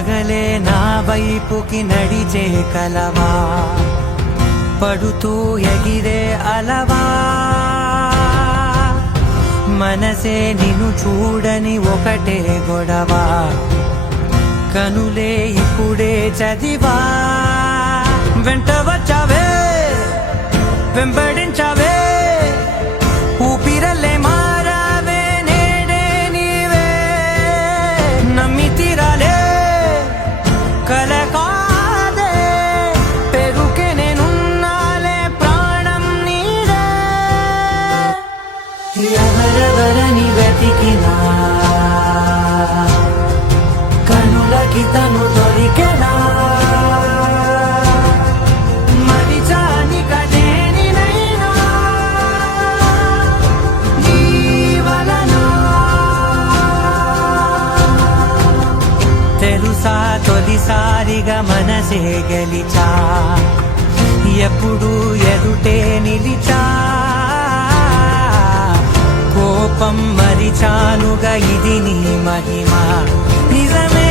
పగలే నా వైపుకి నడిచే కలవా, పడుతూ ఎగిరే అలవా, మనసే నిన్ను చూడని ఒకటే గొడవ, కనులే ఇప్పుడే చదివా. వెంట వచ్చావే వెంబడించావే, ఊపిరల్లే మారావే నేడే నీవే, నమ్మి తీరాలే కల కాదే, పెరుకే నేనున్నాలే ప్రాణం నీదే. ఎవరెవరని వెతికినా కనులకి తను దొరికెనా, తెలుసా తొలిసారిగా మనసే గెలిచా, ఎప్పుడు ఎదుటే నిలిచా, కోపం మరిచానుగా ఇది నీ మహిమ నిజమే.